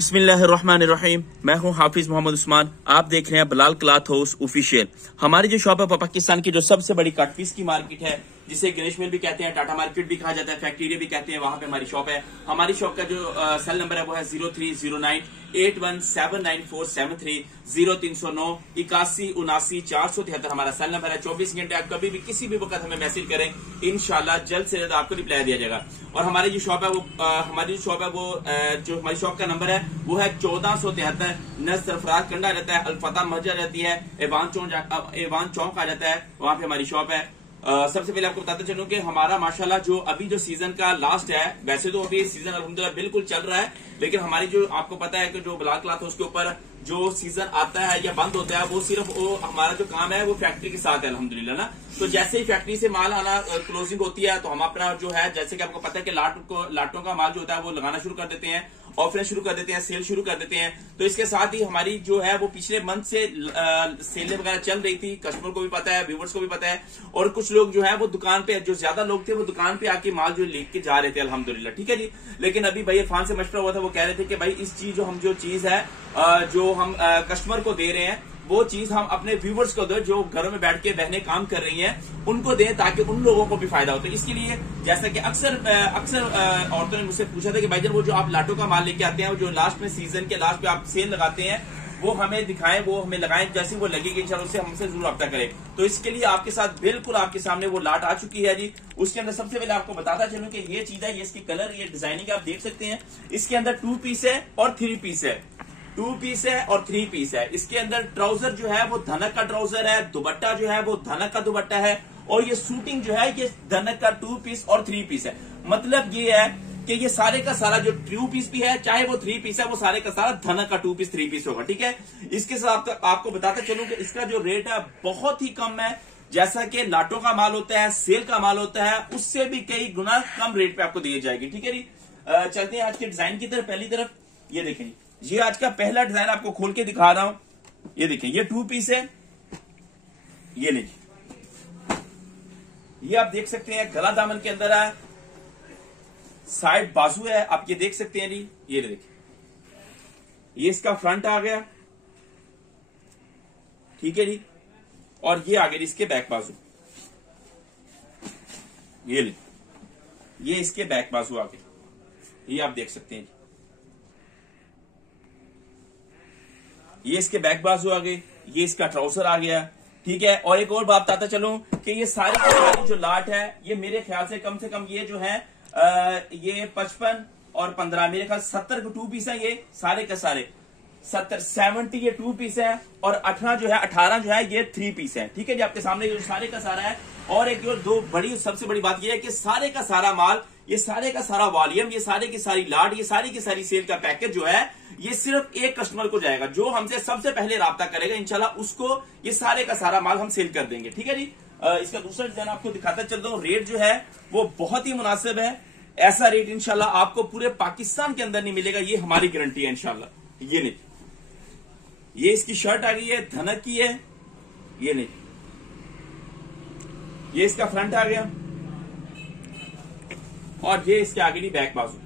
बिस्मिल्लाहिर्रहमानिर्रहीम। मैं हूं हाफिज मोहम्मद उस्मान। आप देख रहे हैं बिलाल क्लॉथ हाउस ऑफिशियल। हमारी जो शॉप है पाकिस्तान की जो सबसे बड़ी कट पीस की मार्केट है, जिसे गणेश मिल भी कहते हैं, टाटा मार्केट भी कहा जाता है, फैक्ट्री भी कहते हैं, वहां पे हमारी शॉप है। हमारी शॉप का जो सेल नंबर है वो है 030981794730 0309 8179 हमारा सेल नंबर है। 24 घंटे आप कभी भी किसी भी वक्त हमें मैसेज करें, इंशाल्लाह जल्द से जल्द आपको रिप्लाई दिया जाएगा। और हमारी जो शॉप है वो जो हमारी शॉप का नंबर है वो है 1473 नज़ सरफराज कंडा रहता है, अल्फता मस्जिद रहती है, एवान चौक आ जाता है, वहां पे हमारी शॉप है। सबसे पहले आपको बताते चलूं कि हमारा माशाल्लाह जो अभी जो सीजन का लास्ट है, वैसे तो अभी सीजन अल्हम्दुलिल्लाह बिल्कुल चल रहा है, लेकिन हमारी जो आपको पता है कि जो बिलाल क्लॉथ हाउस के ऊपर जो सीजन आता है या बंद होता है वो सिर्फ वो हमारा जो काम है वो फैक्ट्री के साथ है अल्हम्दुलिल्लाह ना। तो जैसे ही फैक्ट्री से माल आना क्लोजिंग होती है तो हम अपना जो है, जैसे कि आपको पता है कि लाटों का माल जो होता है वो लगाना शुरू कर देते हैं, ऑफर शुरू कर देते हैं, सेल शुरू कर देते हैं। तो इसके साथ ही हमारी जो है वो पिछले मंथ से सेलें वगैरह चल रही थी, कस्टमर को भी पता है, व्यूवर्स को भी पता है, और कुछ लोग जो है वो दुकान पे, जो ज्यादा लोग थे वो दुकान पे आके माल जो लेके जा रहे थे अल्हम्दुलिल्लाह, ठीक है जी। लेकिन अभी भाई इरफान से मशवरा हुआ था, वो कह रहे थे कि भाई इस चीज जो चीज है जो हम कस्टमर को दे रहे हैं वो चीज हम अपने व्यूवर्स को दो, जो घरों में बैठ के बहनें काम कर रही हैं उनको दें, ताकि उन लोगों को भी फायदा हो। तो इसके लिए जैसा कि अक्सर औरतों ने मुझसे पूछा था कि भाईजान वो जो आप लाटों का माल लेके आते हैं, जो लास्ट में सीजन के लास्ट पे आप सेल लगाते हैं, वो हमें दिखाएं, वो हमें लगाएं, जैसे वो लगेगी इंशाल्लाह उससे हमसे जरूर रब्ता करें। तो इसके लिए आपके साथ बिल्कुल आपके सामने वो लाट आ चुकी है जी। उसके अंदर सबसे पहले आपको बताता चलूं कि ये चीज है, ये इसकी कलर, ये डिजाइनिंग आप देख सकते हैं। इसके अंदर 2 पीस है और 3 पीस है, 2 पीस है और 3 पीस है। इसके अंदर ट्राउजर जो है वो धनक का ट्राउजर है, दुपट्टा जो है वो धनक का दुपट्टा है, और ये शूटिंग जो है ये धनक का 2 पीस और 3 पीस है। मतलब ये है कि ये सारे का सारा जो 2 पीस भी है, चाहे वो 3 पीस है, वो सारे का सारा धनक का 2 पीस 3 पीस होगा, ठीक है। इसके साथ आपको बताते चलूं कि इसका जो रेट है बहुत ही कम है। जैसा कि लाटों का माल होता है, सेल का माल होता है, उससे भी कई गुना कम रेट पे आपको दी जाएगी, ठीक है जी। चलते हैं आज के डिजाइन की तरफ। पहली तरफ ये देखें, ये आज का पहला डिजाइन आपको खोल के दिखा रहा हूं। ये देखें, ये 2 पीस है, ये देखिए, ये आप देख सकते हैं गला दामन के अंदर है, साइड बाजू है, आप ये देख सकते हैं जी। ये देखिए, ये इसका फ्रंट आ गया, ठीक है जी, और ये आ गया इसके बैक बाजू। ये ले, ये इसके बैक बाजू आ गए, ये आप देख सकते हैं जी, ये इसके बैक बाजू आ गए, ये इसका ट्राउजर आ गया, ठीक है। और एक और बात बताता चलूं कि ये सारी जो लाट है, ये मेरे ख्याल से कम ये जो है ये 55 और 15, मेरे ख्याल 70 2 पीस है, ये सारे के सारे 70 ये 2 पीस है, और 18 जो है ये 3 पीस है, ठीक है जी। आपके सामने जो सारे का सारा है। और एक जो सबसे बड़ी बात ये है कि सारे का सारा माल, ये सारे का सारा वॉल्यूम, ये सारे की सारी लाट, ये सारी की सारी सेल का पैकेज जो है ये सिर्फ एक कस्टमर को जाएगा, जो हमसे सबसे पहले राब्ता करेगा, इंशाल्लाह उसको ये सारे का सारा माल हम सेल कर देंगे, ठीक है जी। इसका दूसरा डिजाइन आपको दिखाता चलता हूं। रेट जो है वो बहुत ही मुनासिब है, ऐसा रेट इंशाल्लाह आपको पूरे पाकिस्तान के अंदर नहीं मिलेगा, ये हमारी गारंटी है इंशाल्लाह। ये नहीं, ये इसकी शर्ट आ गई है, धनक की है, ये नहीं, ये इसका फ्रंट आ गया, और ये इसके आगे नहीं बैक बाजू।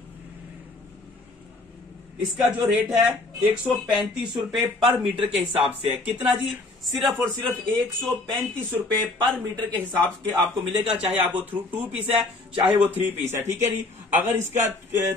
इसका जो रेट है 135 रुपए पर मीटर के हिसाब से है। कितना जी? सिर्फ और सिर्फ 135 रुपए पर मीटर के हिसाब से आपको मिलेगा, चाहे आप वो 2 पीस है, चाहे वो 3 पीस है, ठीक है जी। अगर इसका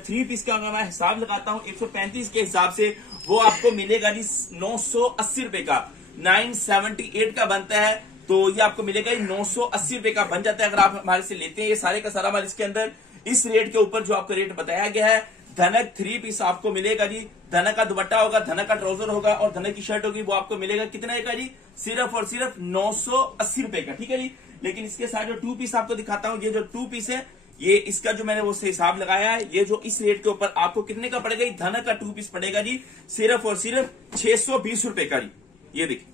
3 पीस का अगर मैं हिसाब लगाता हूं 135 के हिसाब से, वो आपको मिलेगा जी 980 रुपए का, 978 का बनता है, तो ये आपको मिलेगा 980 रुपए का बन जाता है अगर आप हमारे से लेते हैं। ये सारे का सारा माल इसके अंदर इस रेट के ऊपर जो आपका रेट बताया गया है, धनक 3 पीस आपको मिलेगा जी, धनक का दुपट्टा होगा, धनक का ट्राउजर होगा, और धनक की शर्ट होगी, वो आपको मिलेगा कितने का जी? सिर्फ और सिर्फ 980 रुपए का, ठीक है जी। लेकिन इसके साथ जो 2 पीस आपको दिखाता हूं, ये जो 2 पीस है, ये इसका जो मैंने वो हिसाब लगाया है, ये जो इस रेट के ऊपर आपको कितने का पड़ेगा? धनक का 2 पीस पड़ेगा जी सिर्फ और सिर्फ 620 रुपए का जी। ये देखिए,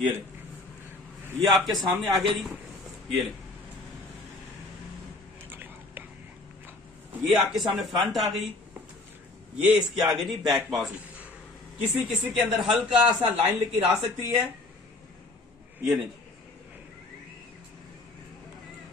ये ले, ये आपके सामने आ गया जी, ये ले, ये आपके सामने फ्रंट आ गई, ये इसके आगे जी बैक बाजू। किसी किसी के अंदर हल्का सा लाइन लेकर आ सकती है, ये नहीं,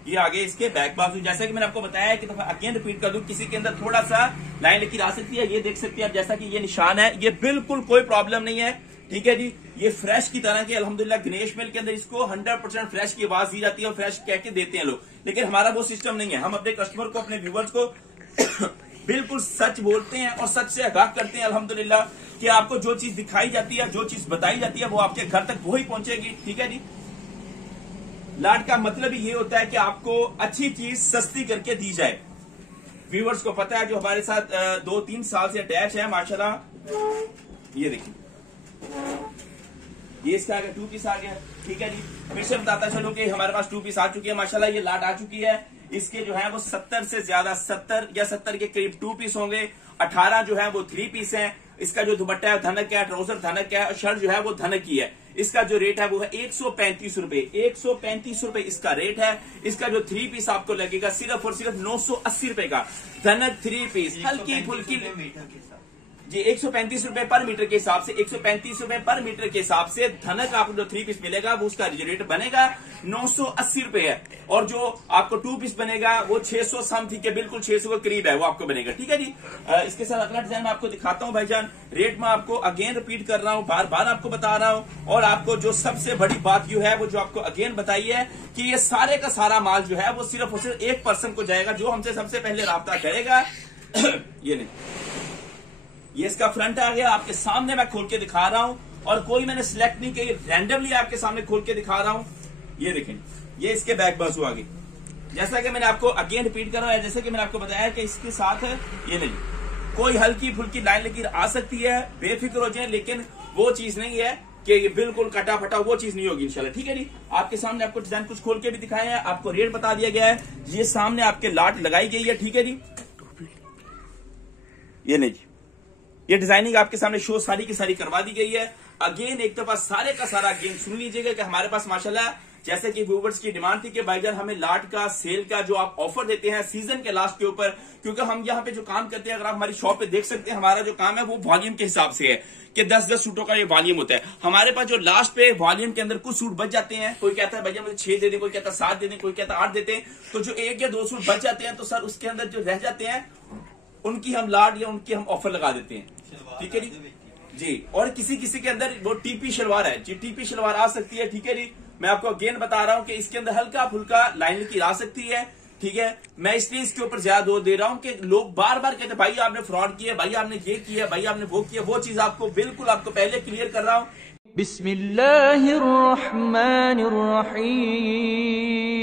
ये आगे इसके बैक बाजू, जैसा कि मैंने आपको बताया कि दफा अगेन रिपीट कर दूं, किसी के अंदर थोड़ा सा लाइन लकीर आ सकती है, ये देख सकते हैं आप, जैसा कि ये निशान है, ये बिल्कुल कोई प्रॉब्लम नहीं है, ठीक है जी। ये फ्रेश की तरह के अल्हम्दुलिल्लाह गणेश मिल के अंदर इसको 100% फ्रेश की आवाज दी जाती है और फ्रेश कह के देते हैं लोग, लेकिन हमारा वो सिस्टम नहीं है। हम अपने कस्टमर को, अपने व्यूवर्स को बिल्कुल सच बोलते हैं और सच से आगाह करते हैं अल्हम्दुलिल्लाह कि आपको जो चीज दिखाई जाती है, जो चीज बताई जाती है, वो आपके घर तक वही पहुंचेगी, ठीक है जी। लाट का मतलब ही ये होता है कि आपको अच्छी चीज सस्ती करके दी जाए। व्यूवर्स को पता है जो हमारे साथ 2-3 साल से अटैच है माशाल्लाह, ये देखिए ये इसका आ गया 2 पीस आ गया, ठीक है जी। फिर से बताता चलूं कि हमारे पास 2 पीस आ चुकी है माशाल्लाह, ये लाट आ चुकी है। इसके जो है वो 70 से ज्यादा 70 या 70 के करीब 2 पीस होंगे, 18 जो है वो 3 पीस हैं। इसका जो दुपट्टा है धनक है, ट्राउजर धनक है और शर्ट जो है वो धनक की है। इसका जो रेट है वो है 135 रुपए, 135 रुपए इसका रेट है। इसका जो 3 पीस आपको लगेगा सिर्फ और सिर्फ 980 रुपए का धनक 3 पीस, हल्की फुल्की जी 135 रुपए पर मीटर के हिसाब से, 135 रुपए पर मीटर के हिसाब से धनक आपको जो 3 पीस मिलेगा वो उसका रेट बनेगा 980 रुपए है। और जो आपको 2 पीस बनेगा वो 600 समथिंग के, बिल्कुल 600 के करीब है वो आपको बनेगा, ठीक है जी। इसके साथ अगला डिजाइन आपको दिखाता हूं भाईजान। रेट मैं आपको अगेन रिपीट कर रहा हूं, बार बार आपको बता रहा हूं। और आपको जो सबसे बड़ी बात यू है वो जो आपको अगेन बताई है कि ये सारे का सारा माल जो है वो सिर्फ और सिर्फ एक पर्सन को जाएगा जो हमसे सबसे पहले राब्ता करेगा। ये नहीं, ये इसका फ्रंट आ गया, आपके सामने मैं खोल के दिखा रहा हूं और कोई मैंने सिलेक्ट नहीं किया, रैंडमली आपके सामने खोल के दिखा रहा हूं। ये देखें, ये इसके बैक बाजू आ गई। जैसा कि मैंने आपको अगेन रिपीट कर रहा है, जैसे कि मैंने आपको बताया कि इसके साथ ये नहीं, कोई हल्की फुल्की लाइन लकीर आ सकती है, बेफिक्र हो जाए, लेकिन वो चीज नहीं है कि ये बिल्कुल कटा फटा, वो चीज नहीं होगी इंशाल्लाह, ठीक है जी। आपके सामने आपको डिजाइन कुछ खोल के भी दिखाया है, आपको रेट बता दिया गया है, ये सामने आपके लाट लगाई गई है, ठीक है जी। ये नहीं जी, ये डिजाइनिंग आपके सामने शो सारी की सारी करवा दी गई है। अगेन एक दफा सारे का सारा अगेन सुन लीजिएगा कि हमारे पास माशाल्लाह जैसे कि व्यूवर्स की डिमांड थी कि भाईजान हमें लाट का सेल का जो आप ऑफर देते हैं सीजन के लास्ट के ऊपर, क्योंकि हम यहाँ पे जो काम करते हैं, अगर आप हमारी शॉप पे देख सकते हैं, हमारा जो काम है वो वॉल्यूम के हिसाब से है कि 10-10 सूटों का ये वॉल्यूम होता है हमारे पास। जो लास्ट पे वॉल्यूम के अंदर कुछ सूट बच जाते हैं, कोई कहता है भैया मुझे 6 दे दें, कोई कहता है 7 दे दें, कोई कहता है 8 देते हैं, तो जो 1 या 2 सूट बच जाते हैं तो सर उसके अंदर जो रह जाते हैं उनकी हम लाट या उनकी हम ऑफर लगा देते हैं, ठीक है जी। और किसी किसी के अंदर वो टीपी शलवार है जी, टीपी शलवार आ सकती है, ठीक है जी। मैं आपको अगेन बता रहा हूं कि इसके अंदर हल्का फुल्का लाइन की आ सकती है, ठीक है। मैं इसलिए इसके ऊपर ज्यादा जोर दे रहा हूं कि लोग बार बार कहते हैं भाई आपने फ्रॉड किया, भाई आपने ये किया, भाई आपने वो किया, वो चीज आपको बिल्कुल आपको पहले क्लियर कर रहा हूं। बिस्मिल्लाहिर्रहमानिर्रहीम।